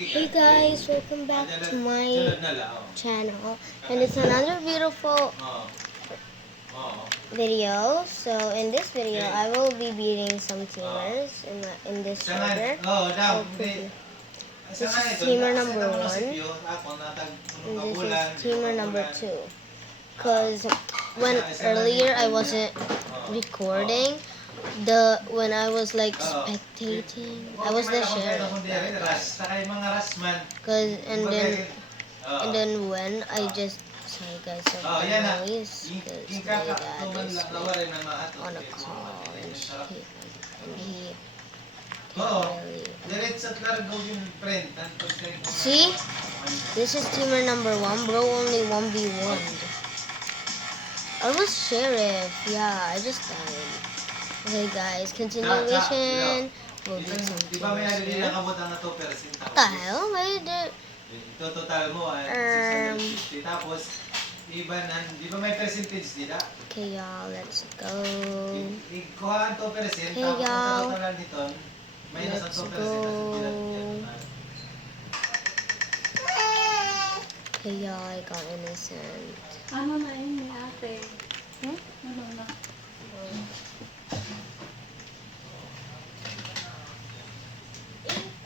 Hey guys, welcome back to my channel, and it's another beautiful video. So in this video, I will be beating some teamers in this server. This is teamer number 1, and this is teamer number 2. Cause when earlier I wasn't recording, when I was like spectating, I was the sheriff. Cause and then when I just sorry guys of the noise, cause my dad is like on a call and he can't really. See, this is teamer number 1, bro. Only 1v1. I was sheriff. Yeah, I just died. Okay, guys, continuation. We'll do some teamers here. What the hell? Why did okay, y'all, let's go. Okay, y'all. Let's go. Okay, y'all, I got innocent. Ano na yun ni ate? Ano na?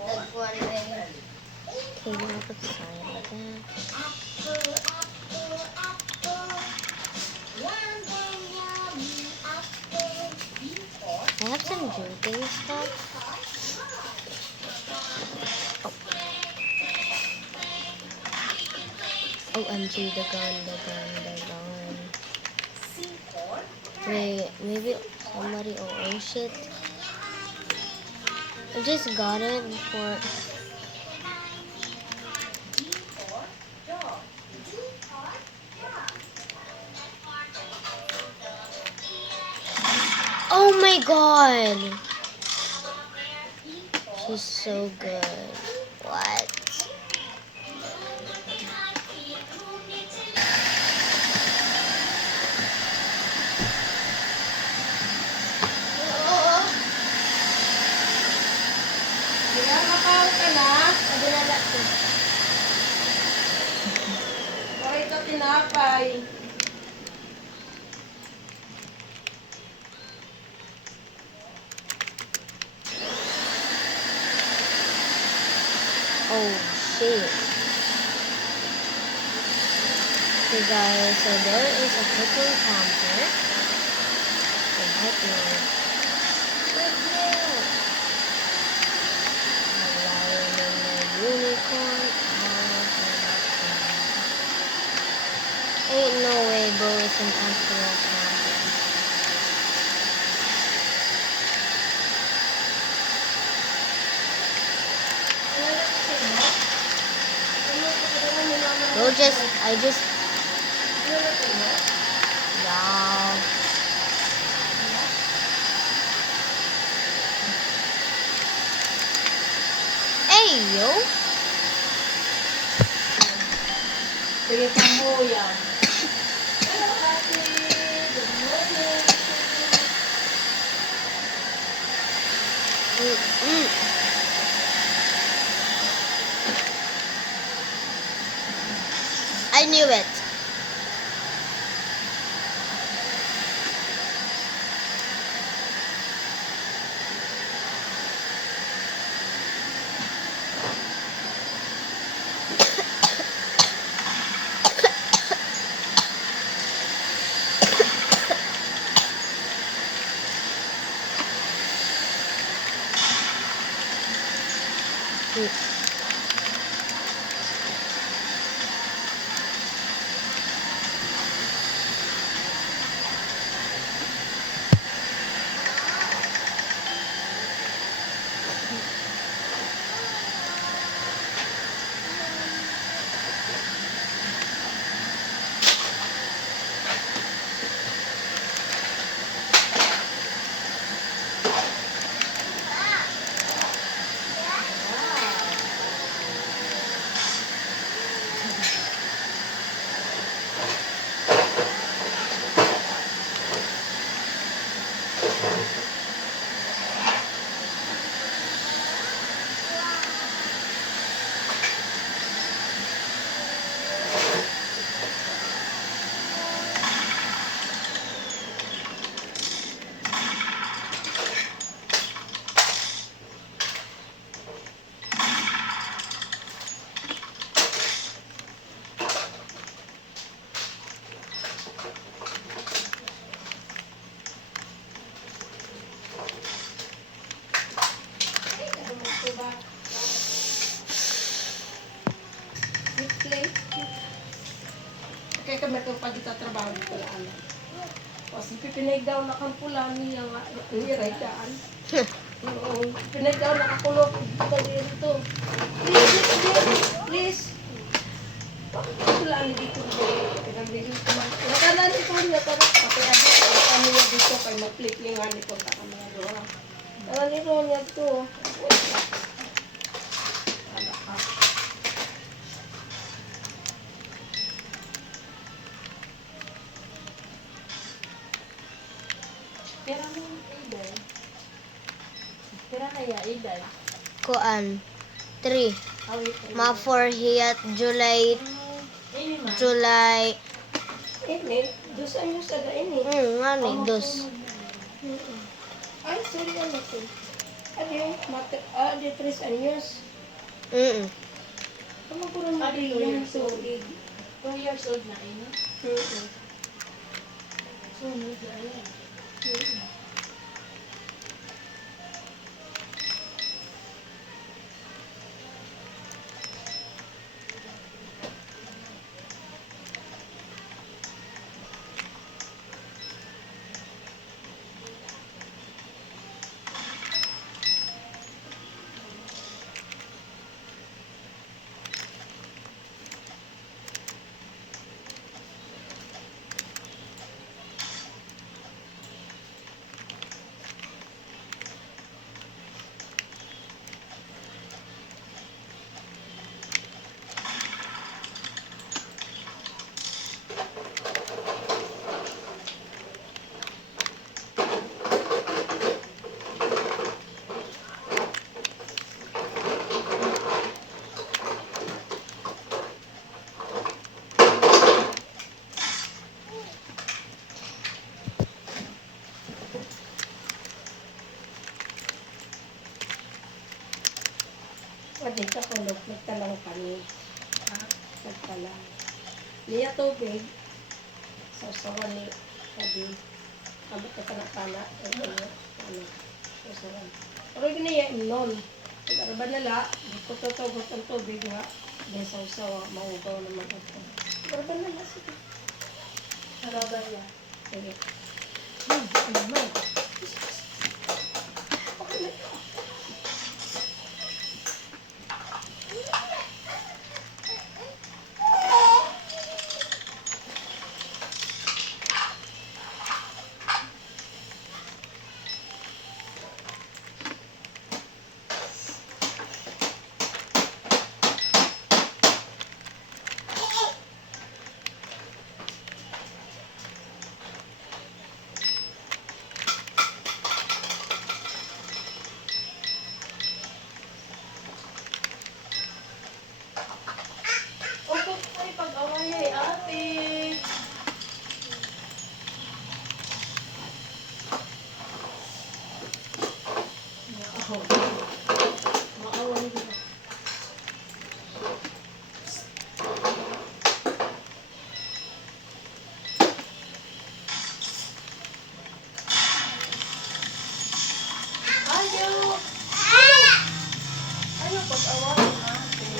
That's one way. Okay, now put sign like that. I have some drinking stuff. Oh, OMG, the gun. Wait, maybe somebody, oh shit. I just got it before. Oh my god! She's so good. What? Ginamakaw ka na? Dinala ko. Bakit ka tinapay? Oh shit. Okay guys, so there is a cooking camper. So heck no. Heck no. A lion and a unicorn. Ain't no way bro, it's an actual camper. Bro, I just y'all. Hey yo. Sige pang huyang. Hello ate. Good morning. I knew it. kami itong pagkitatrabaho dito na alam. Kasi pinay daw na kang pula niya nga, niray daan. Oo, pinay daw na kakulok, dito. Please. Pula ni dito. Pinagbigil ko man. Nakanan ito niya, pero pati adi, kami niya dito kay mag-flip niya nga nito ka mga doon. Nakanan ito niya ito. Pera mo iday. Pera kaya iday. Kuan. 3. Awit. Ma 4 hiyat July Ini man. July. Ini, 2 anyos ada ini. Ngani dos. Ay, sorry ano to. Adi 3 anyos. Kamu kurang Adi, mabili 2 yung years old. tubig. 2 years old na ini. Sunod na yan. Adi ka kulok, nagtalang kami. Nagtalang. Niya tubig. Sausawan ni Adi. Abot ka pana-pana. Ano. Sausawan. Pero ginaya inon. Pag-araba nala, kututugot ang tubig nga. Dahil sausawa, maugaw naman ito. Pag-araba nala, sige. Haraban niya. Sige. Ano naman? Opo, ay pag-away ay ate. Maaway dito. Ayaw! Ayaw pag-away ate.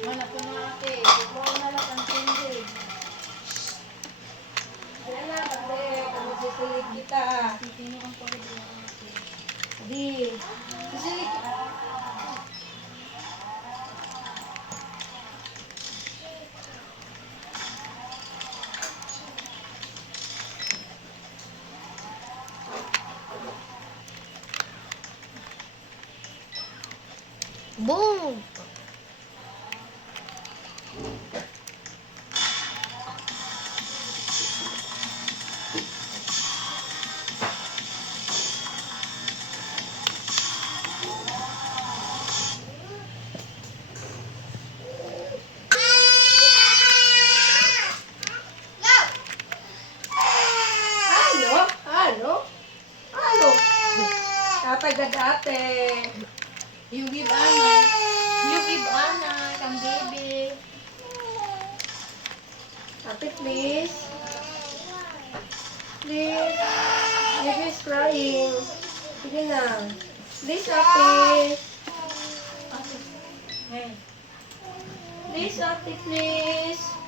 Wala ko na ate. Ikaw na lang ang tindi. Ayan na, ate. Kami sisilig kita. Sino ang pwede ate? Di. Sisilig kita. Boom! Ano? Ano? Ano? Tatagad ate. You give Ana. You give Ana. Kang baby. Ate, please. Please. Baby is crying. Sige na. Please, ate. Ate. Hey. Please, ate, please.